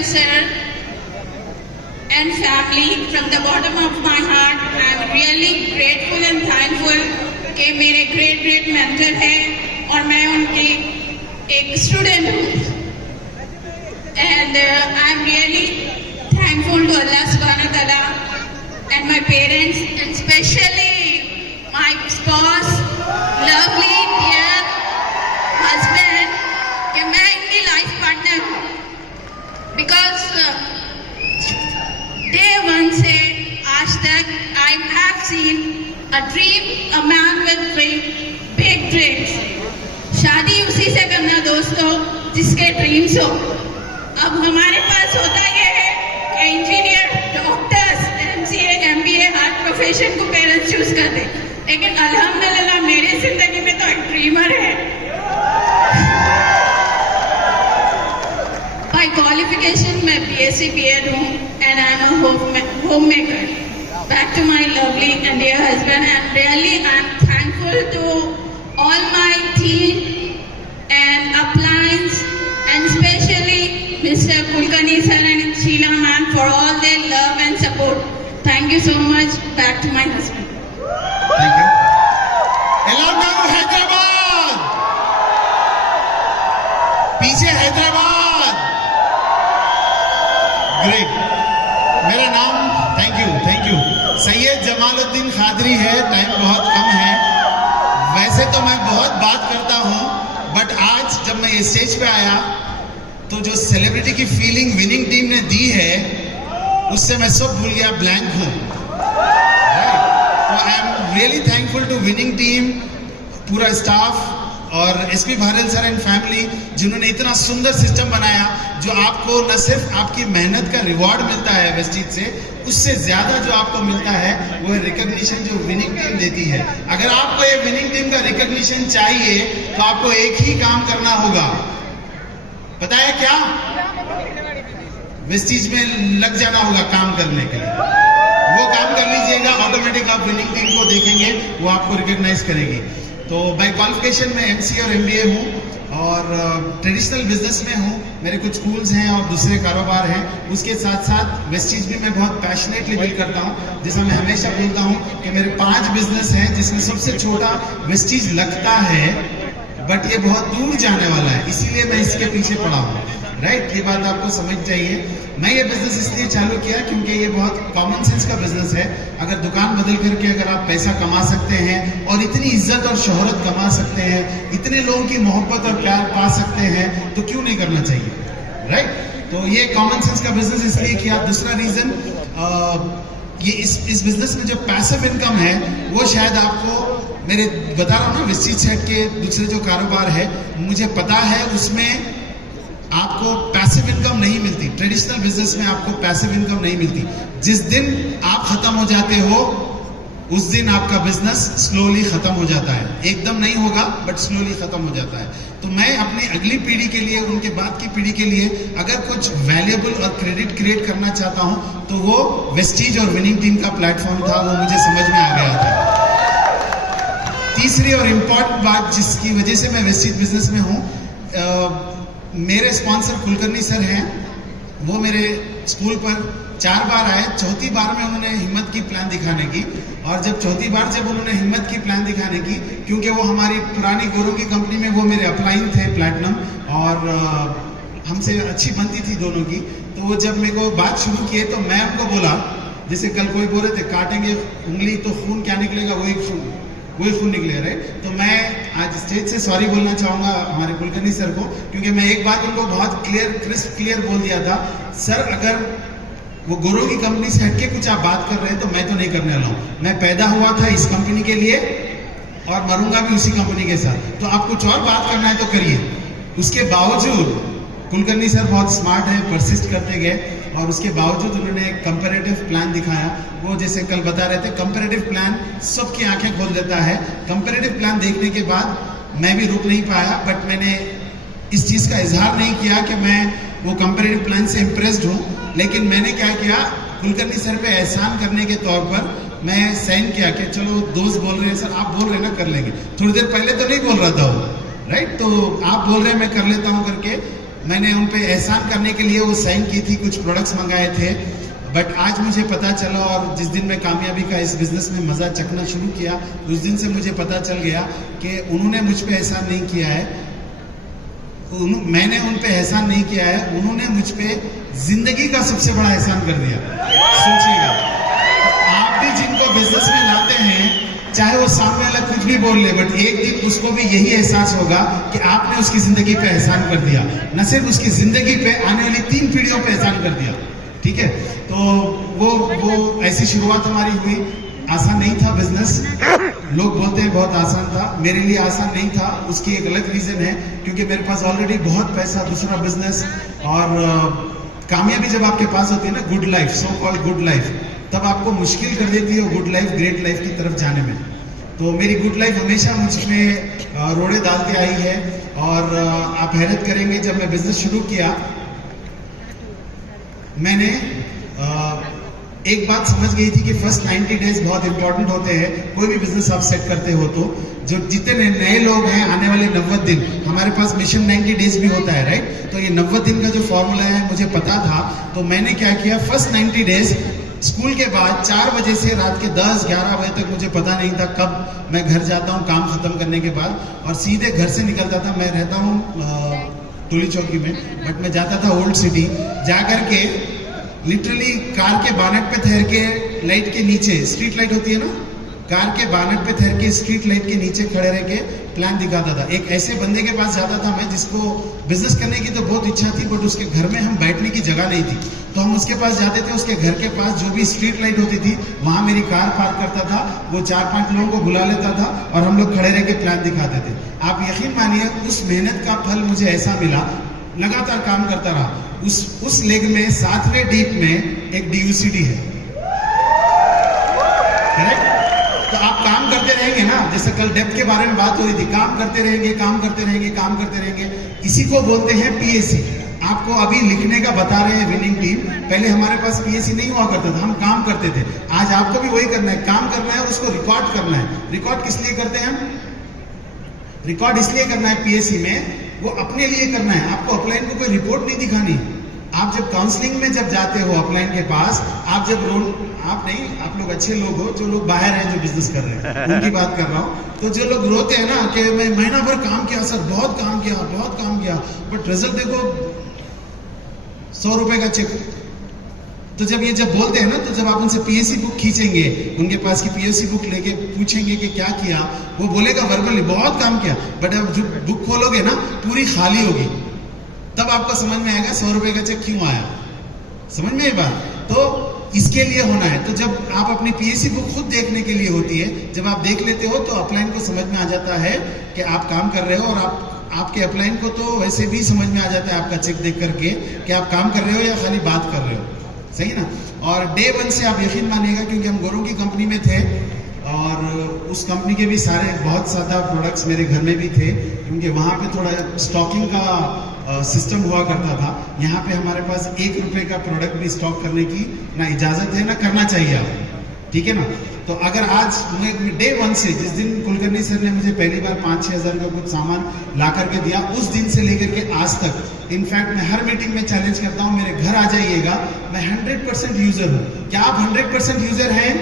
Kulkarni sir and family, from the bottom of my heart, I am really grateful and thankful कि मेरे great mentor हैं और मैं उनकी एक student हूँ. And I am really thankful to Allah Subhanahu wa Taala and my parents, and especially my spouse, lovely dear husband, कि मैं इनकी life partner हूँ. Because day one से आज तक I have seen a dream, a man with dream, big dreams. शादी उसी से करना दोस्तों जिसके ड्रीम्स हो. अब हमारे पास होता ये है कि इंजीनियर, डॉक्टर्स, MCA, MBA हर प्रोफेशन को पेरेंट्स चूज करते, लेकिन अल्हम्दुलिल्लाह मेरी जिंदगी में तो एक ड्रीमर है. बाय क्वालिफिकेशन मैं BSc BEd हूँ and I am a homemaker. Back to my lovely and dear husband, and really I am thankful to all my team and uplines, and especially Mr. Kulkarni sir and Sheila ma'am for all their love and support. Thank you so much. Back to my husband. Thank you. Elanganu Hyderabad. पीछे Hyderabad. Great. मेरा नाम thank you Syed Jamaluddin Qadri है. Time बहुत कम है. वैसे तो मैं बहुत बात करता हूँ, बट आज जब मैं ये स्टेज पे आया तो जो सेलिब्रिटी की फीलिंग विनिंग टीम ने दी है उससे मैं सब भूल गया, ब्लैंक हूँ. तो I am really thankful to winning team, पूरा स्टाफ और SP Bharal sir and family, जिन्होंने इतना सुंदर सिस्टम बनाया जो आपको न सिर्फ आपकी मेहनत का रिवॉर्ड मिलता है वेस्टीज से, उससे ज्यादा जो आपको मिलता है वो है रिकॉग्निशन जो विनिंग टीम देती है. अगर आपको ये विनिंग टीम का रिकॉग्निशन चाहिए तो आपको एक ही काम करना होगा. पता है क्या? वेस्टीज में लग जाना होगा काम करने के लिए. वो काम कर लीजिएगा, ऑटोमेटिक आप विनिंग टीम को देखेंगे, वो आपको रिकॉग्नाइज करेगी. तो बाय क्वालिफिकेशन में MCA और MBA हूँ और ट्रेडिशनल बिजनेस में हूँ. मेरे कुछ स्कूल्स हैं और दूसरे कारोबार हैं. उसके साथ साथ वेस्टीज भी मैं बहुत पैशनेटली बिल्ड करता हूँ. जैसा मैं हमेशा बोलता हूँ कि मेरे 5 बिजनेस हैं, जिसमें सबसे छोटा वेस्टीज लगता है, बट ये बहुत दूर जाने वाला है, इसीलिए मैं इसके पीछे पड़ा हूँ. राइट, ये बात आपको समझ चाहिए. मैं ये बिजनेस इसलिए चालू किया क्योंकि ये बहुत कॉमन सेंस का बिजनेस है. अगर दुकान बदल करके अगर आप पैसा कमा सकते हैं और इतनी इज्जत और शोहरत कमा सकते हैं, इतने लोगों की मोहब्बत और प्यार पा सकते हैं, तो क्यों नहीं करना चाहिए. राइट, तो ये कॉमन सेंस का बिजनेस इसलिए किया. दूसरा रीजन, ये इस बिजनेस में जो पैसिव इनकम है वो शायद आपको, मेरे बता रहा हूँ ना, वेस्टीज सेट के दूसरे जो कारोबार है मुझे पता है उसमें आपको पैसिव इनकम नहीं मिलती. ट्रेडिशनल बिजनेस में आपको पैसिव इनकम नहीं मिलती. जिस दिन आप खत्म हो जाते हो उस दिन आपका बिजनेस स्लोली खत्म हो जाता है. एकदम नहीं होगा बट स्लोली खत्म हो जाता है. तो मैं अपनी अगली पीढ़ी के लिए, उनके बाद की पीढ़ी के लिए अगर कुछ वैल्यूएबल और क्रेडिट क्रिएट करना चाहता हूं तो वो वेस्टीज और विनिंग टीम का प्लेटफॉर्म था. वो मुझे समझ में आ गया था. तीसरी और इम्पोर्टेंट बात जिसकी वजह से मैं वेस्टीज बिजनेस में हूँ, मेरे स्पॉन्सर कुलकर्णी सर हैं. वो मेरे स्कूल पर 4 बार आए. चौथी बार में उन्होंने हिम्मत की प्लान दिखाने की, और जब चौथी बार जब उन्होंने हिम्मत की प्लान दिखाने की, क्योंकि वो हमारी पुरानी गुरु की कंपनी में वो मेरे अपलाइन थे प्लैटिनम, और हमसे अच्छी बनती थी दोनों की. तो वो जब मेरे को बात शुरू किए तो मैं उनको बोला, जैसे कल कोई बोल रहे थे काटेंगे उंगली तो खून क्या निकलेगा, वही खून निकले. राइट, तो मैं आज स्टेज से सॉरी बोलना चाहूंगा हमारे कुलकर्णी सर को, क्योंकि मैं एक बात उनको बहुत क्लियर बोल दिया था. सर, अगर वो गुरु की कंपनी से हटके कुछ आप बात कर रहे हैं तो मैं तो नहीं करने वाला हूँ. मैं पैदा हुआ था इस कंपनी के लिए और मरूंगा भी उसी कंपनी के साथ. तो आप कुछ और बात करना है तो करिए. उसके बावजूद कुलकर्णी सर बहुत स्मार्ट है, परसिस्ट करते गए, और उसके बावजूद उन्होंने एक कंपैरेटिव प्लान दिखाया. वो जैसे कल बता रहे थे, कंपैरेटिव प्लान सबकी आंखें खोल देता है. कंपैरेटिव प्लान देखने के बाद मैं भी रुक नहीं पाया, बट मैंने इस चीज का इजहार नहीं किया कि मैं वो कंपैरेटिव प्लान से इम्प्रेस्ड हूँ. लेकिन मैंने क्या किया, कुलकर्णी सर पे एहसान करने के तौर पर मैं साइन किया कि चलो दोस्त बोल रहे हैं सर, आप बोल रहे हैं ना, कर लेंगे. थोड़ी देर पहले तो नहीं बोल रहा था वो. राइट, तो आप बोल रहे हैं मैं कर लेता हूँ करके मैंने उन पे एहसान करने के लिए वो साइन की थी, कुछ प्रोडक्ट्स मंगाए थे। बट आज मुझे पता चला, और जिस दिन मैं कामयाबी का इस बिजनेस में मज़ा चखना शुरू किया, उस दिन से मुझे पता चल गया कि उन्होंने मुझ पे एहसान नहीं किया है, मैंने उन पे एहसान नहीं किया है, उन्होंने मुझ पे जिंदगी का सबसे बड़ा एहसान कर दिया। सोचिएगा, आप भी जिनको बिजनेस में लाते हैं, चाहे वो सामने वाला कुछ भी बोल ले, बट एक दिन उसको भी यही एहसास होगा कि आपने उसकी जिंदगी पे एहसान कर दिया। न सिर्फ उसकी जिंदगी पे, आने वाली 3 पीढ़ियों पे एहसान कर दिया। ठीक है, तो वो ऐसी शुरुआत हमारी हुई। आसान नहीं था बिजनेस, लोग बोलते हैं बहुत आसान था, मेरे लिए आसान नहीं था। उसकी एक अलग रीजन है, क्योंकि मेरे पास ऑलरेडी बहुत पैसा, दूसरा बिजनेस, और कामयाबी जब आपके पास होती है ना, good life, so called good life, तब आपको मुश्किल कर देती है गुड लाइफ, ग्रेट लाइफ की तरफ जाने में। तो मेरी गुड लाइफ हमेशा मुझ में रोड़े डालते आई है। और आप हैरत करेंगे, जब मैं बिजनेस शुरू किया, मैंने एक बात समझ गई थी कि फर्स्ट 90 डेज बहुत इंपॉर्टेंट होते हैं। कोई भी बिजनेस आप सेट करते हो तो जो जितने नए लोग हैं, आने वाले 90 दिन, हमारे पास मिशन 90 डेज भी होता है, राइट? तो ये 90 दिन का जो फॉर्मूला है मुझे पता था। तो मैंने क्या किया, फर्स्ट 90 डेज स्कूल के बाद 4 बजे से रात के 10-11 बजे तक मुझे पता नहीं था कब मैं घर जाता हूँ काम खत्म करने के बाद, और सीधे घर से निकलता था। मैं रहता हूँ टोली चौकी में, बट मैं जाता था ओल्ड सिटी, जा करके लिटरली कार के बानेट पे ठहर के, लाइट के नीचे, स्ट्रीट लाइट होती है ना, कार के बानेट पे ठहर के स्ट्रीट लाइट के नीचे खड़े रह के प्लान दिखाता था। एक ऐसे बंदे के पास जाता था मैं, जिसको बिजनेस करने की तो बहुत इच्छा थी, बट उसके घर में हम बैठने की जगह नहीं थी। तो हम उसके पास जाते थे, उसके घर के पास जो भी स्ट्रीट लाइट होती थी वहां मेरी कार पार्क करता था, वो 4-5 लोगों को बुला लेता था और हम लोग खड़े रह के प्लान दिखाते थे। आप यकीन मानिए, उस मेहनत का फल मुझे ऐसा मिला, लगातार काम करता रहा। उस लेग में 7वें डीप में एक DUCD है, करेक्ट? तो आप काम करते रहेंगे ना, जैसे कल डेप्थ के बारे में बात हो रही थी, काम करते रहेंगे, काम करते रहेंगे, काम करते रहेंगे। इसी को बोलते हैं PAC। आपको अभी लिखने का बता रहे हैं विनिंग टीम। पहले हमारे पास PAC नहीं हुआ करता था, हम काम करते थे। आज आपको भी वही करना है, काम करना है, उसको रिकॉर्ड करना है। रिकॉर्ड किस लिए करते हैं हम? रिकॉर्ड इसलिए करना है PAC में, वो अपने लिए करना है। आपको अपलाइन को कोई रिपोर्ट नहीं दिखानी। आप जब काउंसलिंग में जब जाते हो अपलाइन के पास, आप जब आप नहीं, आप लोग अच्छे लोग हो, जो लोग बाहर हैं, जो बिजनेस कर रहे हैं, उनकी बात कर रहा हूँ। तो जो लोग रोते हैं ना कि मैं महीना भर काम किया सर, बहुत काम किया, बहुत काम किया, बट रिजल्ट देखो 100 रुपए का चेक। तो जब बोलते हैं ना, तो जब आप उनसे PAC बुक खींचेंगे, उनके पास की PAC बुक लेके पूछेंगे कि क्या किया, वो बोलेगा वर्बली बहुत काम किया, बट अब जो बुक खोलोगे ना, पूरी खाली होगी। तब आपको समझ में आएगा 100 रुपए का चेक क्यों आया। समझ में ये बात? तो इसके लिए होना है। तो जब आप अपनी PAC बुक खुद देखने के लिए होती है, जब आप देख लेते हो तो अपलाइन को समझ में आ जाता है कि आप काम कर रहे हो, और आपके अपलाइन को तो वैसे भी समझ में आ जाता है आपका चेक देख करके कि आप काम कर रहे हो या खाली बात कर रहे हो। सही ना? और डे 1 से आप यकीन मानिएगा, क्योंकि हम गोरों की कंपनी में थे, और उस कंपनी के भी बहुत ज़्यादा प्रोडक्ट्स मेरे घर में भी थे, क्योंकि वहाँ पे थोड़ा स्टॉकिंग का सिस्टम हुआ करता था। यहाँ पे हमारे पास 1 रुपए का प्रोडक्ट भी स्टॉक करने की ना इजाज़त है, ना करना चाहिए आप, ठीक है ना? तो अगर आज डे 1 से, जिस दिन कुलकर्णी सर ने मुझे पहली बार 5-6 हज़ार का कुछ सामान ला करके दिया, उस दिन से लेकर के आज तक, इनफैक्ट मैं हर मीटिंग में चैलेंज करता हूँ, मेरे घर आ जाइएगा, मैं 100% यूजर हूँ। क्या आप 100% यूजर हैं?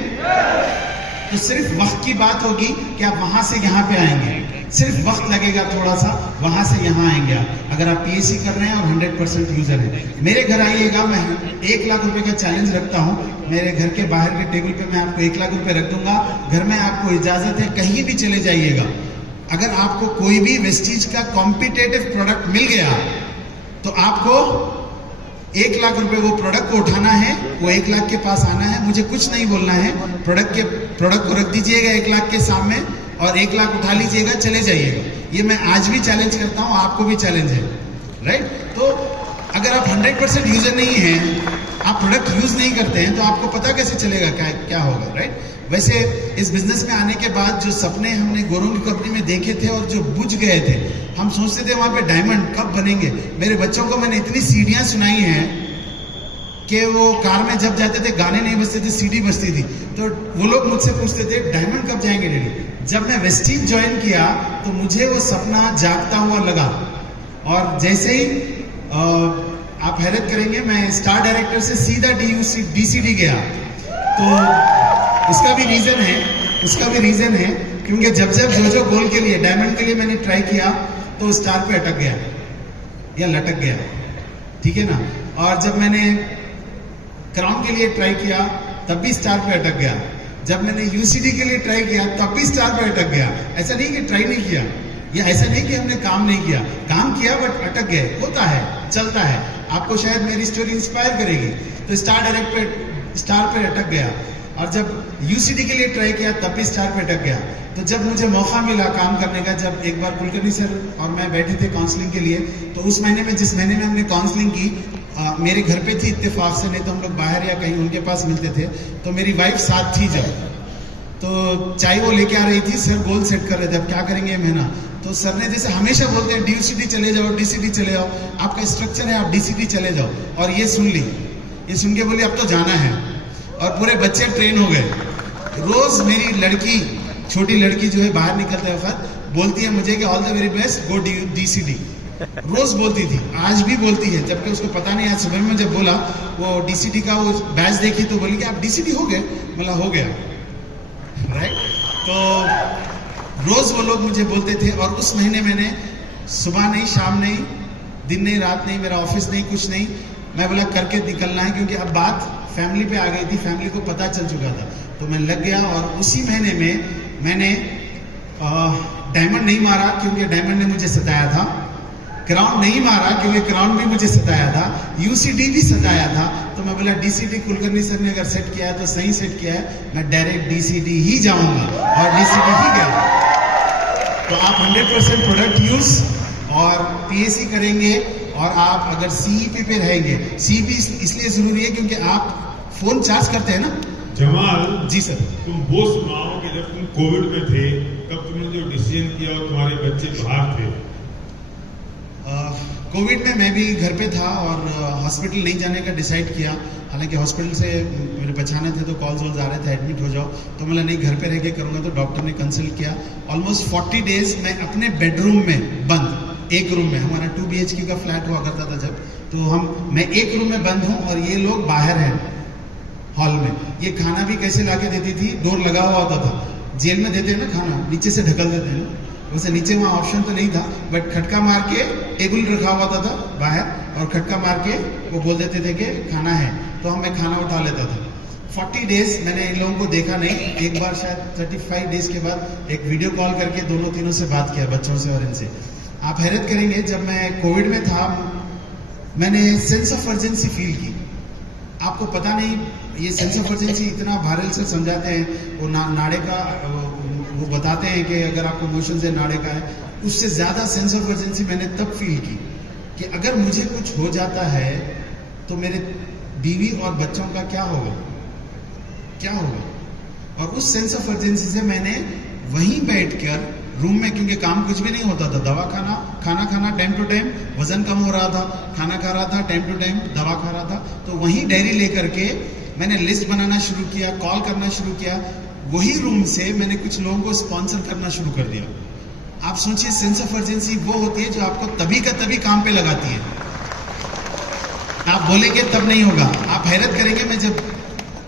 तो सिर्फ वक्त की बात होगी कि आप वहां से यहाँ पे आएंगे, सिर्फ वक्त लगेगा थोड़ा सा, वहां से यहाँ आएंगे आप, अगर आप PAC कर रहे हैं और 100% यूजर है। मेरे घर आइएगा, मैं 1 लाख रुपए का चैलेंज रखता हूँ। मेरे घर के बाहर के टेबल पे मैं आपको 1 लाख रुपए रख दूंगा। घर में आपको इजाजत है, कहीं भी चले जाइएगा। अगर आपको कोई भी वेस्टीज का कॉम्पिटेटिव प्रोडक्ट मिल गया, तो आपको 1 लाख रुपए वो प्रोडक्ट को उठाना है, वो 1 लाख के पास आना है, मुझे कुछ नहीं बोलना है। प्रोडक्ट को रख दीजिएगा 1 लाख के सामने और 1 लाख उठा लीजिएगा, चले जाइएगा। ये मैं आज भी चैलेंज करता हूँ, आपको भी चैलेंज है, राइट? तो अगर आप 100% यूजर नहीं हैं, आप प्रोडक्ट यूज नहीं करते हैं, तो आपको पता कैसे चलेगा क्या होगा, राइट? वैसे इस बिजनेस में आने के बाद जो सपने हमने गोरों की कंपनी में देखे थे और जो बुझ गए थे, हम सोचते थे वहां पे डायमंड कब बनेंगे। मेरे बच्चों को मैंने इतनी सीढ़ियां सुनाई हैं कि वो कार में जब जाते थे, गाने नहीं बजते थे, सीडी बजती थी, तो वो लोग मुझसे पूछते थे डायमंड कब जाएंगे डैडी। जब मैं वेस्टीज ज्वाइन किया तो मुझे वो सपना जागता हुआ लगा, और जैसे ही आप हैरत करेंगे, मैं स्टार डायरेक्टर से सीधा DCD गया। तो उसका भी रीजन है क्योंकि जब जोजो गोल के लिए, डायमंड के लिए मैंने ट्राई किया तो स्टार पे अटक गया या लटक गया, ठीक है ना। और जब मैंने क्राउन के लिए ट्राई किया तब भी स्टार पे अटक गया। जब मैंने UCD के लिए ट्राई किया तब भी स्टार पे अटक गया। ऐसा नहीं कि ट्राई नहीं किया, या ऐसा नहीं कि हमने काम नहीं किया, काम किया बट अटक गए। होता है, चलता है। आपको शायद मेरी स्टोरी इंस्पायर करेगी। तो स्टार पे अटक गया। और जब UCD के लिए ट्राई किया तब भी स्टार पे अटक गया। तो जब मुझे मौका मिला काम करने का, जब एक बार कुलकर्णी सर और मैं बैठे थे काउंसलिंग के लिए, तो उस महीने में, जिस महीने में हमने काउंसलिंग की, मेरे घर पे थी इत्तेफाक से, नहीं तो हम लोग बाहर या कहीं उनके पास मिलते थे। तो मेरी वाइफ साथ थी जब, तो चाय वो लेके आ रही थी। सर गोल सेट कर रहे थे, अब क्या करेंगे महीना। तो सर ने जैसे हमेशा बोलते हैं DCD चले जाओ, DCD चले जाओ, आपका स्ट्रक्चर है, आप DCD चले जाओ। और ये सुन ली, ये सुन के बोली अब तो जाना है। और पूरे बच्चे ट्रेन हो गए। रोज मेरी लड़की, छोटी लड़की जो है, बाहर निकलते वक्त बोलती है मुझे कि all the very best, go DCD। रोज बोलती थी, आज भी बोलती है, जबकि उसको पता नहीं। आज सुबह में जब बोला वो DCD का वो बैच देखी तो बोली कि आप DCD हो गए। बोला हो गया, राइट। तो रोज वो लोग मुझे बोलते थे। और उस महीने मैंने सुबह नहीं, शाम नहीं, दिन नहीं, रात नहीं, मेरा ऑफिस नहीं, कुछ नहीं, मैं बोला करके निकलना है। क्योंकि अब बात फैमिली पे आ गई थी, फैमिली को पता चल चुका था। तो मैं लग गया। और उसी महीने में मैंने डायमंड नहीं मारा क्योंकि डायमंड ने मुझे सताया था। क्राउन नहीं मारा क्योंकि क्राउन भी मुझे सताया था। UCD भी सताया था। तो मैं बोला DCD कुलकर्णी सर ने अगर सेट किया है तो सही सेट किया है, मैं डायरेक्ट DCD ही जाऊंगा। और DCD ही गया। तो आप 100% प्रोडक्ट यूज और PAC करेंगे। और आप अगर CEP पे रहेंगे, CEP इसलिए जरूरी है क्योंकि आप फोन चार्ज करते हैं ना। जमाल जी सर। तुम वो सुनाओ कि जब तुम कोविड में थे, तब तुमने जो डिसीजन किया और तुम्हारे बच्चे बाहर थे। कोविड में मैं भी घर पे था और हॉस्पिटल नहीं जाने का डिसाइड किया। हालांकि हॉस्पिटल से मेरे बचाने थे तो कॉल्स आ रहे थे एडमिट हो जाओ। तो मैंने नहीं, घर पे रह के करूँगा। तो डॉक्टर ने कंसल्ट किया। ऑलमोस्ट 40 डेज मैं अपने बेडरूम में बंद, एक रूम में, हमारा 2 BHK का फ्लैट हुआ करता था जब, तो मैं एक रूम में बंद हूँ और ये लोग बाहर हैं हॉल में। ये खाना भी कैसे लाके देती थी, डोर लगा हुआ होता था। जेल में देते हैं ना खाना, नीचे से ढकल देते हैं ना, वैसे नीचे वहाँ ऑप्शन तो नहीं था, बट खटका मार के टेबल रखा हुआ था बाहर, और खटका मार के वो बोल देते थे कि खाना है, तो मैं खाना उठा लेता था। 40 डेज मैंने इन लोगों को देखा नहीं। एक बार शायद 35 डेज के बाद एक वीडियो कॉल करके दोनों तीनों से बात किया, बच्चों से और इनसे। आप हैरत करेंगे, जब मैं कोविड में था मैंने सेंस ऑफ अर्जेंसी फील की। आपको पता नहीं, ये सेंस ऑफ अर्जेंसी इतना वायरल से समझाते हैं, वो नाड़े का वो बताते हैं कि अगर आपको मोशन से नाड़े का है, उससे ज्यादा सेंस ऑफ अर्जेंसी मैंने तब फील की कि अगर मुझे कुछ हो जाता है तो मेरे बीवी और बच्चों का क्या होगा। और उस सेंस ऑफ अर्जेंसी से मैंने वहीं बैठकर रूम में, क्योंकि काम कुछ भी नहीं होता था, दवा खाना खाना टाइम टू टाइम, वजन कम हो रहा था, खाना खा रहा था टाइम टू टाइम, दवा खा रहा था, तो वहीं डायरी लेकर के मैंने लिस्ट बनाना शुरू किया, कॉल करना शुरू किया। वही रूम से मैंने कुछ लोगों को स्पॉन्सर करना शुरू कर दिया। आप सोचिए, सेंस ऑफ अर्जेंसी वो होती है जो आपको तभी का तभी काम पे लगाती है। आप बोलेंगे तब नहीं होगा। आप हैरत करेंगे, मैं जब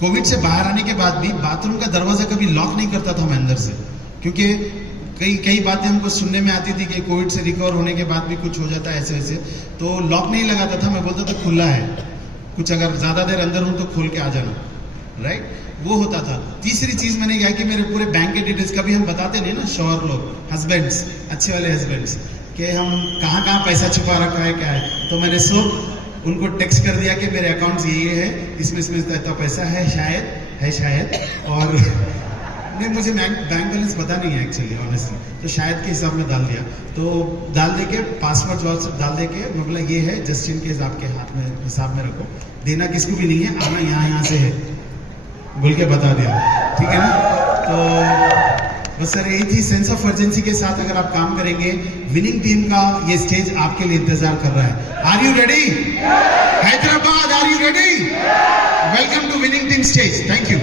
कोविड से बाहर आने के बाद भी बाथरूम का दरवाजा कभी लॉक नहीं करता था मैं अंदर से, क्योंकि कई बातें हमको सुनने में आती थी कि कोविड से रिकवर होने के बाद भी कुछ हो जाता है ऐसे वैसे, तो लॉक नहीं लगाता था। मैं बोलता था खुला है, कुछ अगर ज्यादा देर अंदर हूं तो खोल के आ जाना, राइट, वो होता था। तीसरी चीज मैंने क्या कि मेरे पूरे बैंक के डिटेल्स, कभी हम बताते नहीं ना, शौहर लोग, हस्बैंड्स, अच्छे वाले हस्बैंड्स, कि हम कहाँ पैसा छुपा रखा है, क्या है, तो मैंने सब उनको टेक्स्ट कर दिया कि मेरे अकाउंट्स ये है, इसमें इतना पैसा है शायद, और नहीं, मुझे बैंक बैलेंस पता नहीं है एक्चुअली, ऑनेस्टली, तो शायद के हिसाब में डाल दिया। तो डाल दे के पासवर्ड डाल दे के मैं बोला ये है, जस्ट इन केस आपके हाथ में हिसाब में रखो, देना किसको भी नहीं है, आना यहाँ से है, बोल के बता दिया, ठीक है ना। तो बस सर यही थी, सेंस ऑफ अर्जेंसी के साथ अगर आप काम करेंगे, विनिंग टीम का ये स्टेज आपके लिए इंतजार कर रहा है। Are you ready? Hyderabad, are you ready? Welcome to winning team stage. Thank you.